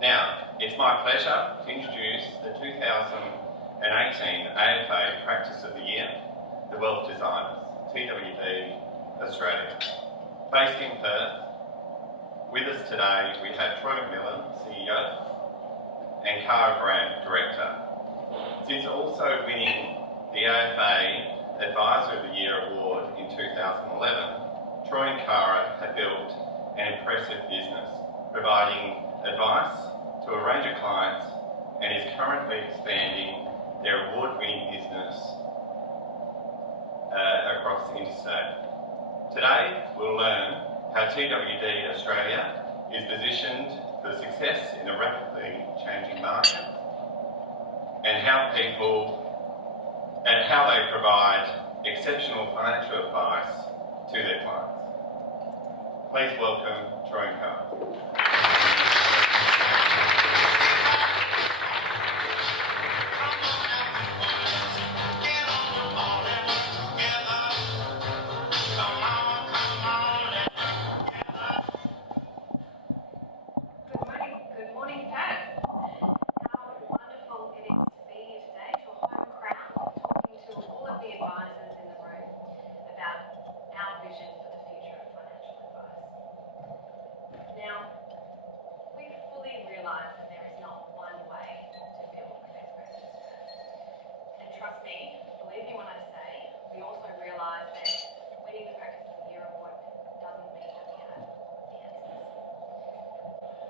Now, it's my pleasure to introduce the 2018 AFA Practice of the Year, the Wealth Designers, TWD Australia. Based in Perth, with us today we have Troy McMillan, CEO, and Cara Grant, Director. Since also winning the AFA Advisor of the Year Award in 2011, Troy and Cara have built an impressive business, providing advice to a range of clients, and is currently expanding their award-winning business across the interstate. Today, we'll learn how TWD Australia is positioned for success in a rapidly changing market, and how they provide exceptional financial advice to their clients. Please welcome Troy and Cara. Good morning, Pat. How wonderful it is to be here today to a home crowd, talking to all of the advisors in the room about our vision for the future of financial advice. Now, we fully realise that there is not one way to build a best practice firm. And trust me, believe me when I say, we also realise that winning the Practice of the Year Award doesn't mean that we have the answers.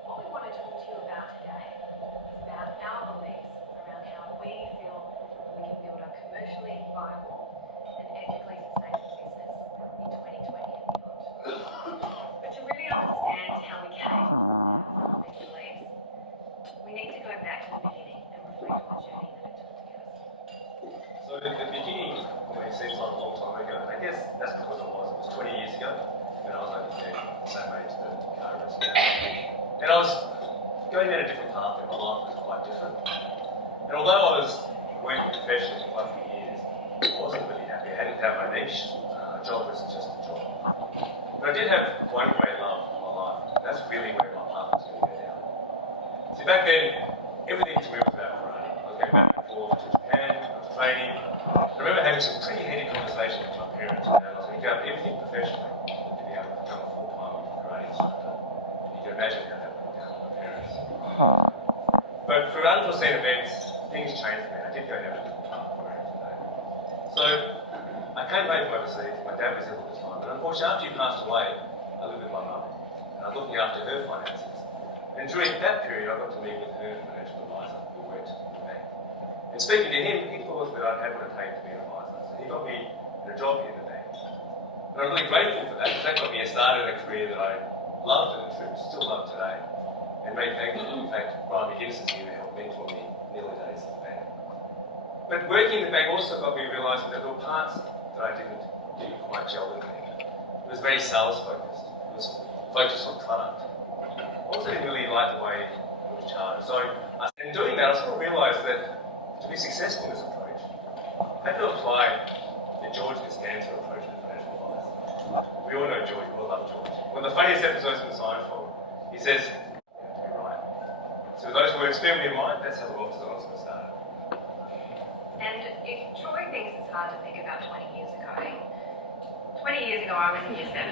What we want to talk to you about today is about our beliefs around how we feel that we can build a commercially viable and ethically sustainable business in 2020 and beyond. But to really understand how we came to some of these beliefs, we need to go back to the beginning and reflect on the journey that it took to get us here. So the beginning, it seems like a long time ago, and I guess that's because it was 20 years ago, when I was only the same age that Cara is now. And I was going down a different path, and my life was quite different. And although I was working professionally for quite a few years, I wasn't really happy. I hadn't found my niche. A job was just a job. But I did have one great love in my life, and that's really where my path was going to go down. See, back then, everything to me was about karate. I was going back and forth to Japan, I was training. I remember having some pretty heady conversations with my parents, and I was going to go everything professionally to be able to become a full-time karate instructor. You can imagine how that went down with my parents. But through unforeseen events, things changed for me. I did go down a different path where I am today. So I came back from overseas. My dad was ill at the time, and unfortunately, after he passed away, I lived with my mum, and I was looking after her finances. And during that period, I got to meet with her financial advisor who worked in the bank. And speaking to him, he thought that I'd had what it takes to be an advisor. So he got me a job in the bank. And I'm really grateful for that, because that got me started in a career that I loved and still love today. And very thankful, in fact, Brian McGinnis is here to help mentor me in the early days of the bank. But working in the bank also got me realising that there were parts that I didn't quite gel with me. It was very sales focused. It was focused on product. I also didn't really like the way it was charged. So in doing that, I sort of realised that to be successful in this approach, I had to apply the George Costanza approach to financial advice. We all know George, we all love George. One of the funniest episodes from Seinfeld, he says, you have to be right. So with those words firmly in mind, that's how the Wealth Designers got started. And if Troy thinks it's hard to think about 20 years ago, 20 years ago I was in year 7.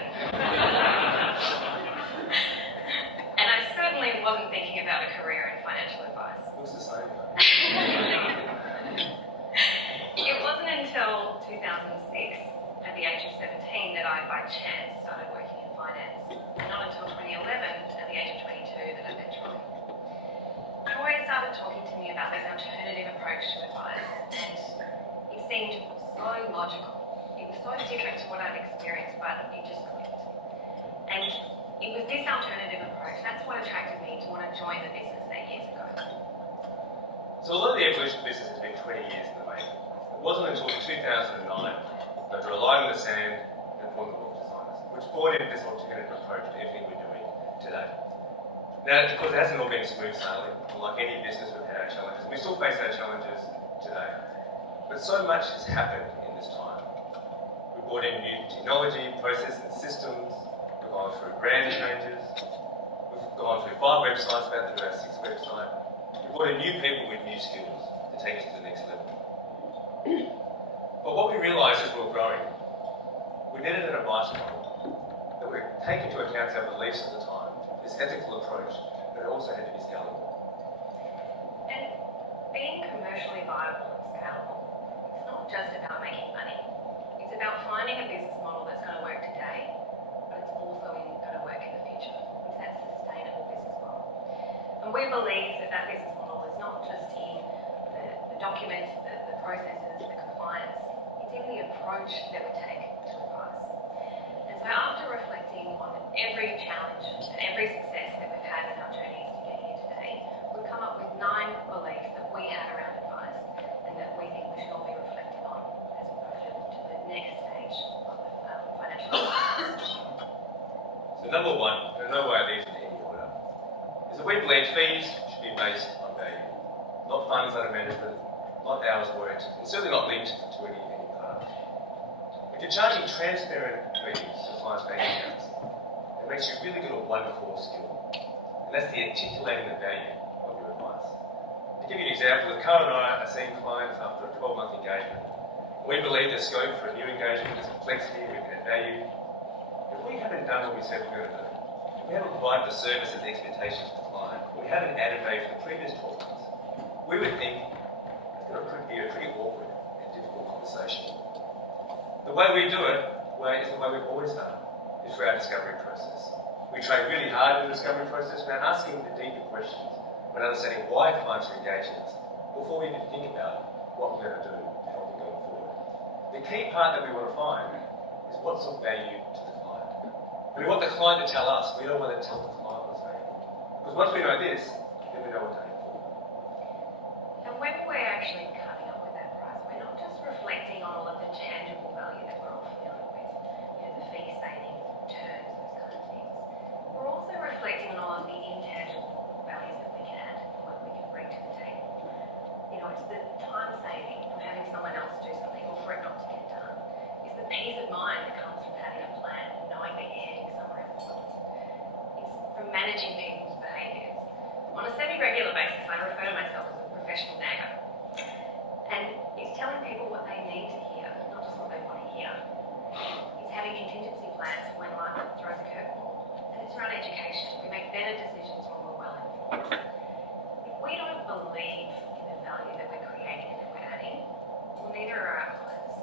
And I certainly wasn't thinking about a career in financial advice. It was the same though. It wasn't until 2006, at the age of 17, that I, by chance, started working in finance. And not until 2011, at the age of 22, that I met Troy. Troy started talking to me about this alternative approach to advice, and it seemed so logical. It was so different to what I'd experienced, but it just clicked. And it was this alternative approach, that's what attracted me to want to join the business 8 years ago. So although the evolution of business has been 20 years in the making, it wasn't until 2009 that drew a line in the sand and formed the Wealth Designers, which brought in this alternative approach to everything we're doing today. Now, of course, it hasn't all been smooth sailing. Like any business, we've had our challenges. We still face our challenges today. But so much has happened in this time. We brought in new technology, processes, and systems. We've gone through brand changes. We've gone through 5 websites, about to do our 6th website. We brought in new people with new skills to take us to the next level. But what we realised as we were growing, we needed an advice model that would take into account our beliefs at the time, this ethical approach, but it also had to be scalable. And being commercially viable and scalable, it's not just about making money. It's about finding a business model that's going to work today, but it's also going to work in the future. It's that sustainable business model. And we believe that that business model is not just in the documents, the processes, the compliance, it's in the approach that we take to advice. And so after reflecting on every challenge and every success that we've had in our journeys to get here today, we've come up with 9 beliefs that we have around advice and that we think we should all be reflecting on as we go to the next stage of the financial advice. So number 1, there are no way of these in any order, is that we believe fees should be based on value, not funds under management, not hours worked, and certainly not linked to any part. If you're charging transparent fees to clients' bank accounts, it makes you really good at one core skill, and that's the articulating the value of your advice. To give you an example, if Carl and I are seeing clients after a 12-month engagement, we believe there's scope for a new engagement, there's complexity, we can add value. If we haven't done what we said we're going to do, if we haven't provided the services and expectations to the client, we haven't added value for the previous 12 months, we would think it's going to be a pretty awkward and difficult conversation. The way we do it is the way we've always done it, is through our discovery process. We train really hard in the discovery process. We're asking the deeper questions. We're understanding why clients are engaging us before we even think about what we're going to do to help them going forward. The key part that we want to find is what's of value to the client. We want the client to tell us. We don't want to tell the client what's valuable. Because once we know this, then we know what to aim for. And when we're actually coming up with that price, we're not just reflecting on all of the tangible value that we're all familiar with, the fee savings, returns, those kind of things. We're also reflecting on all of the intangible values that we can add and what we can bring to the table. It's the time saving from having someone else do something or for it not to get done. It's the peace of mind that comes from having a plan and knowing that you're heading somewhere important. It's from managing people's behaviours. On a semi-regular basis, I refer to myself as a professional nagger. And it's telling people what they need to hear, not just what they want to hear. It's having contingency plans for when life throws a curveball. And it's around education. We make better decisions when we're well informed. If we don't believe in the value that we're creating and that we're adding, well, neither are our clients.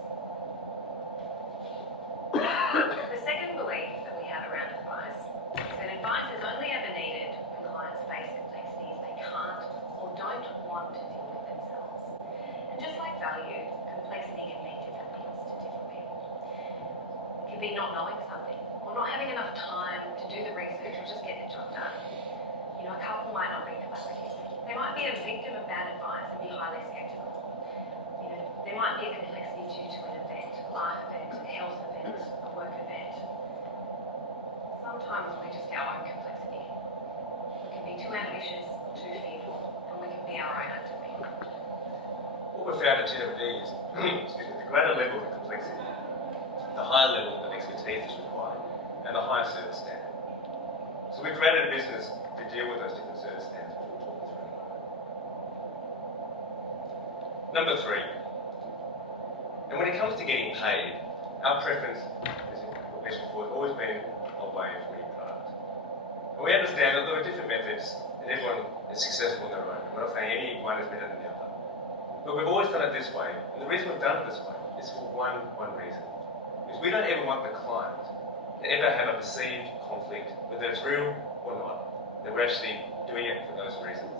The second belief that we have around advice is that advice is only ever needed when clients face complexities they can't or don't want to deal with themselves. And just like value, complexity can mean different things to different people. It could be not knowing something, or not having enough time to do the research or just get the job done. A couple might not be collaborative. They might be a victim of bad advice and be highly skeptical. There might be a complexity due to an event, a life event, a health event, a work event. Sometimes we're just our own complexity. We can be too ambitious, too fearful, and we can be our own enemy. What we've found at TWD is, the greater level of complexity, the higher level of expertise is required, and the higher service standard. So we created a business to deal with those different service standards, which we'll talk through. Number 3. And when it comes to getting paid, our preference, as I mentioned before, has always been away from winning product. And we understand that there are different methods, and everyone is successful in their own. We're not saying any one is better than the other. But we've always done it this way, and the reason we've done it this way is for one reason. Because we don't ever want the client to ever have a perceived conflict, whether it's real or not, that we're actually doing it for those reasons.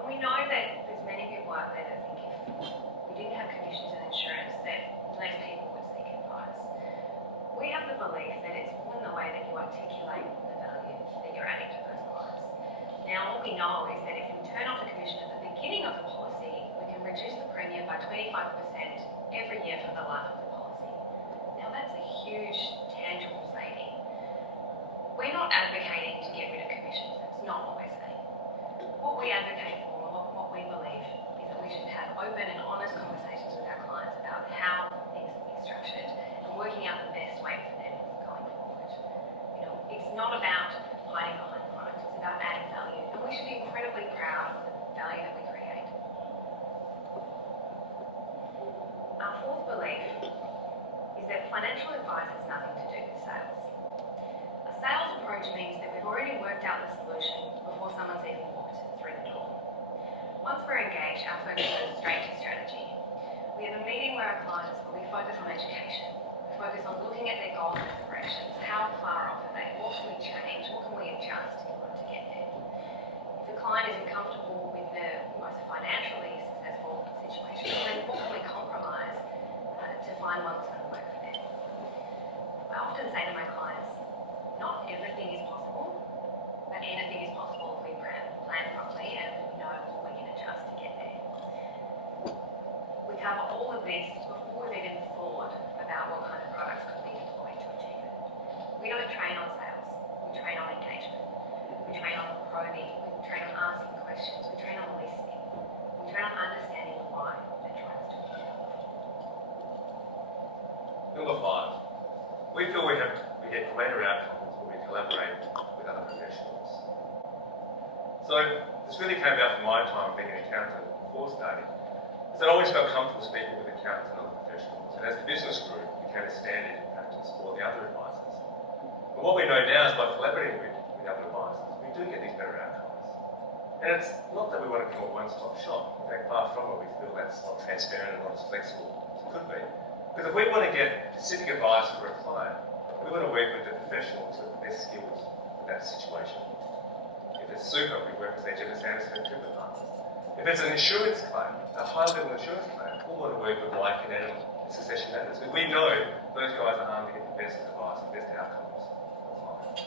And we know that there's many people out there that think if we didn't have commissions and insurance, that less people would seek advice. We have the belief that it's all in the way that you articulate the value that you're adding to those clients. Now, what we know is that if we turn off the commission at the beginning of the policy, we can reduce the premium by 25% every year for the life of the policy. Now, that's a huge, tangible saving. We're not advocating to get rid of commissions. That's not what we're saying. What we advocate for, and what we believe, is that we should have open and honest conversations with our clients about how things can be structured and working out the best way for them going forward. It's not about hiding behind financial advice has nothing to do with sales. A sales approach means that we've already worked out the solution before someone's even walked through the door. Once we're engaged, our focus goes straight to strategy. We have a meeting where our clients will be focused on education. We focus on looking at their goals and aspirations. How far off are they? What can we change? What can we adjust in order to get there? If the client isn't comfortable with the most financially successful situation, then what can we compromise to find one that's going to work for them? I often say to my clients, not everything is possible, but anything is possible if we plan properly and we know what we can adjust to get there. We cover all of this before we've even thought about what kind of products could be deployed to achieve it. We don't train on sales, we train on engagement. We train on probing, we train on asking questions, we train on listening, we train on understanding why that drives to it. Number 5, we feel we get greater outcomes when we collaborate with other professionals. So this really came about from my time being an accountant before starting, is that I always felt comfortable speaking with accountants and other professionals, and as the business grew, it became a standard in practice for the other advisors. But what we know now is by collaborating with other advisors, we do get these better outcomes. And it's not that we want to become a one-stop shop. In fact, far from it, we feel that's not transparent and not as flexible as it could be. Because if we want to get specific advice for a client, we want to work with the professionals with the best skills for that situation. If it's super, we work with their Jennifer Sanderson and Cooper partners. If it's an insurance claim, a high-level insurance claim, we'll want to work with Mike and Adam and Succession Matters. Because we know those guys are armed to get the best advice and best outcomes for clients.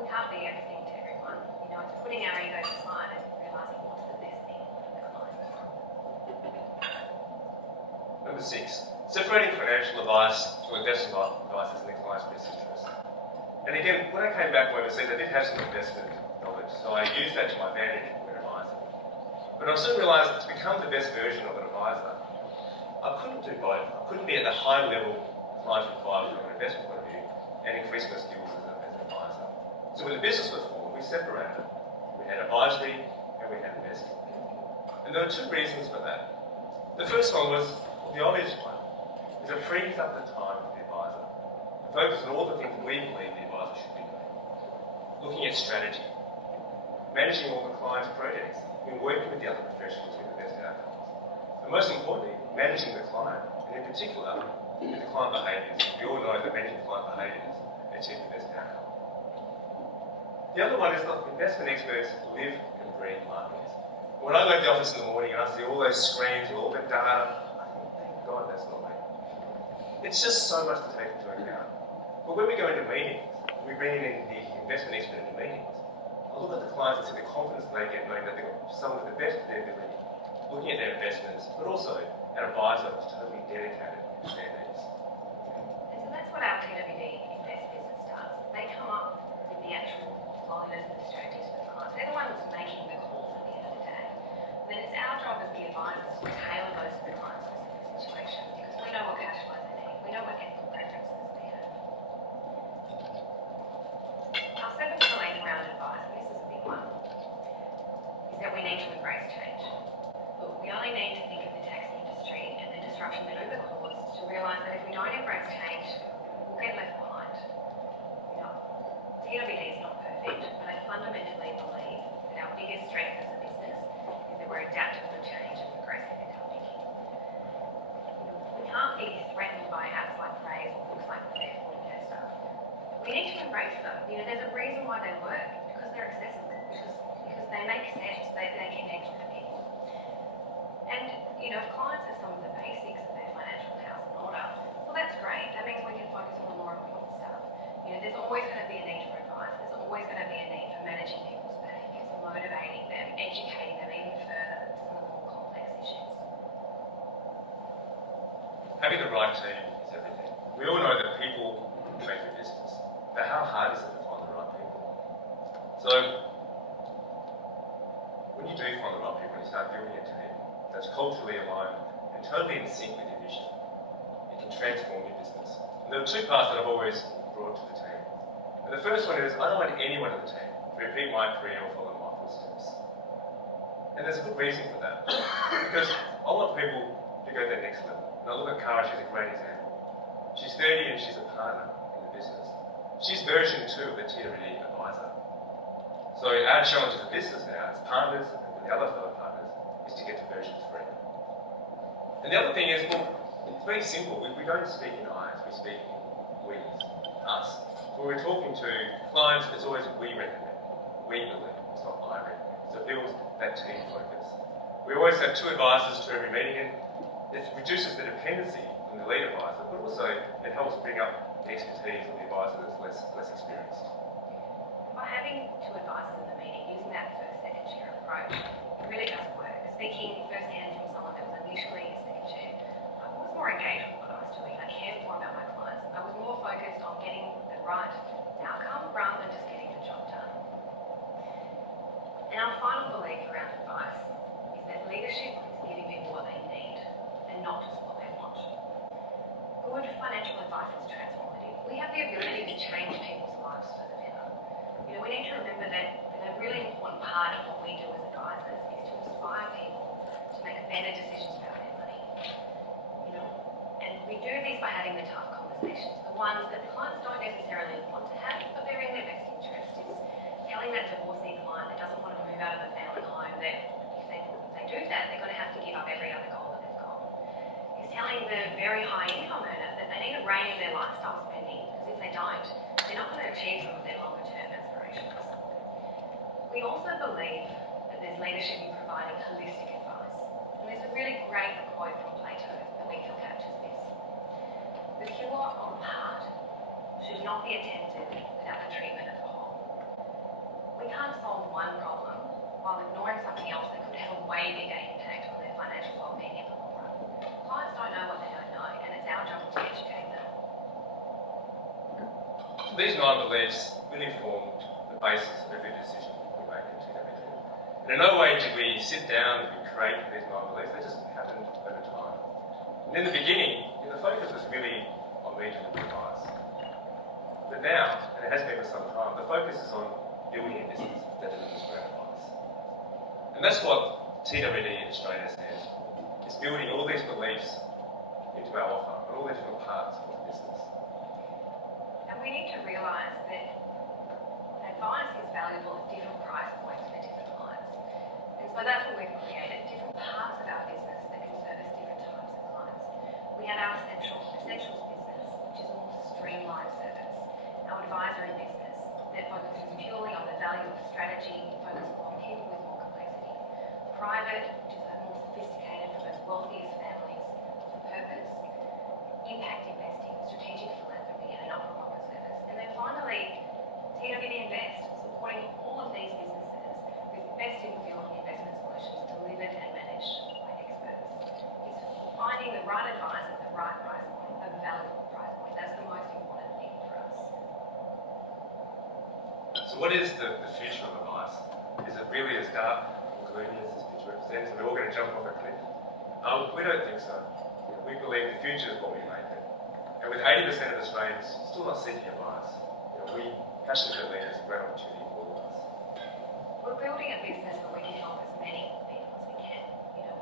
We can't be everything to everyone. It's putting our egos aside and realising what's the best thing for the client. Number 6, separating financial advice from investment advice is in the client's best interest. And again, when I came back from overseas, I did have some investment knowledge, so I used that to my advantage when advising. But I soon realised that to become the best version of an advisor, I couldn't do both. I couldn't be at the high level clients required from an investment point of view and increase my skills as an advisor. So when the business was formed, we separated. We had advisory and we had investment. And there were 2 reasons for that. The first one was the obvious one, is it frees up the time for the advisor to focus on all the things we believe the advisor should be doing. Looking at strategy, managing all the client's projects, and working with the other professionals to get the best outcomes. And most importantly, managing the client, and in particular, with the client behaviours. We all know that managing client behaviours achieves the best outcome. The other one is that investment experts live and breathe markets. When I go to the office in the morning and I see all those screens with all the data, I think, thank God that's not me. It's just so much to take into account. But when we go into meetings, we bring in the investment expert into meetings. I look at the clients and see the confidence they get knowing that they've got someone with the best of their ability, looking at their investments, but also an advisor who's totally dedicated to their needs. And so that's what our TWD Invest business does. They come up with the actual formulas and the strategies for the clients. They're the ones making the calls at the end of the day. And then it's our job as the advisors to tailor those to the client's specific situation because we know what cash flows they need. We know what ethical preferences they have. Our 7th to 8th round advice, and this is a big one, is that we need to embrace change. Look, we only need to think of the taxi industry and the disruption that Uber caused to realise that if we don't embrace change, we'll get left behind. TWD is not perfect, but I fundamentally believe that our biggest strength as a business is that we're adaptable to change and progressive in our thinking. We can't be threatened by apps like Braze or books like the Fair Forecaster. We need to embrace them. There's a reason why they work, because they're accessible, because they make sense, they connect with people. And, if clients have some of the basics of their financial house in order, well, that's great. That means we can focus on the more important stuff. There's always going to be a need for advice. There's always going to be a need for managing people's behaviours and motivating them, educating them even further to some of the more complex issues. Having the right team is everything. We all know that people make the business. But how hard is it to find the right people? So, when you do find the right people and you start building a team that's culturally aligned and totally in sync with your vision, it can transform your business. And there are 2 parts that I've always brought to the team. And the first one is, I don't want anyone on the team to repeat my career or follow my footsteps. And there's a good reason for that. Because I want people to go to the next level. And I look at Cara, she's a great example. She's 30 and she's a partner in the business. She's version 2 of the TWD advisor. So our challenge as a business now, as partners and with the other fellow partners, is to get to version 3. And the other thing is, well, it's very simple. We don't speak in I's, we speak in we's, us. So when we're talking to clients, it's always we recommend, we believe, it's not I recommend. So it builds that team focus. We always have 2 advisors to every meeting, and it reduces the dependency on the lead advisor, but also it helps bring up the expertise of the advisor that's less experienced. By having 2 advisors in the meeting, using that first, second chair approach, it really does work. Speaking firsthand from someone that was initially a second chair, I was more engaged with what I was doing. I cared more about my clients. I was more focused on getting the right outcome rather than just getting the job done. And our final belief around advice is that leadership is giving people what they need and not just what they want. Good financial advice is transformative. We have the ability to change people's lives for the better. You know, we need to remember that a really important part of what we do as advisors is to inspire people to make better decisions about their money. You know, and we do this by having the tough conversations, the ones that the clients don't necessarily want to have, but they're in their best interest. It's telling that divorcee client that doesn't want to move out of the family home that if they do that, they're going to have to give up every other goal that they've got. It's telling the very high income earner that they need to rein in their lifestyle spending, because if they don't, they're not going to achieve some of their longer term aspirations. We also believe that there's leadership in providing holistic advice. And there's a really great quote from Plato that we feel captures this. The cure of the heart should not be attempted without the treatment of the whole. We can't solve one problem while ignoring something else that could have a way bigger impact on their financial well-being in the long run. Clients don't know what they don't know, and it's our job to educate them. These 9 beliefs really formed the basis of every decision we make in TWD. And in no way did we sit down and create these 9 beliefs, they just happened over time. And in the beginning, the focus was really on me delivering advice. But now, and it has been for some time, the focus is on building a business that delivers great advice. And that's what TWD in Australia stands for. It's building all these beliefs into our offer, and all the different parts of the business. And we need to realise that advice is valuable at different price points for different clients. And so that's what we've created, different parts of our business that can service different types of clients. We have our essentials business, which is a more streamlined service. Our advisory business that focuses purely on the value of strategy, focused on people with more complexity. Private, which is more sophisticated for those wealthiest families for purpose. Impact investing, strategic philanthropy, and a not-for-profit service. And then finally, TWD Invest, supporting all of these businesses with best-in-field investment solutions delivered and managed by experts. It's finding the right advice at the right price point, a valuable price point. That's the most important thing for us. So what is the future of advice? Is it really as dark and gloomy as this picture represents, and we're all going to jump off a cliff? We don't think so. We believe the future is what we make it. And with 80% of Australians still not seeking advice, we passionate believe it's a great opportunity for all of us. We're building a business where we can help as many people as we can.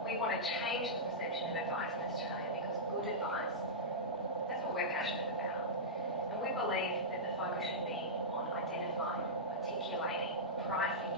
We want to change the perception of advice in Australia, because good advice, that's what we're passionate about. And we believe that the focus should be on identifying, articulating, pricing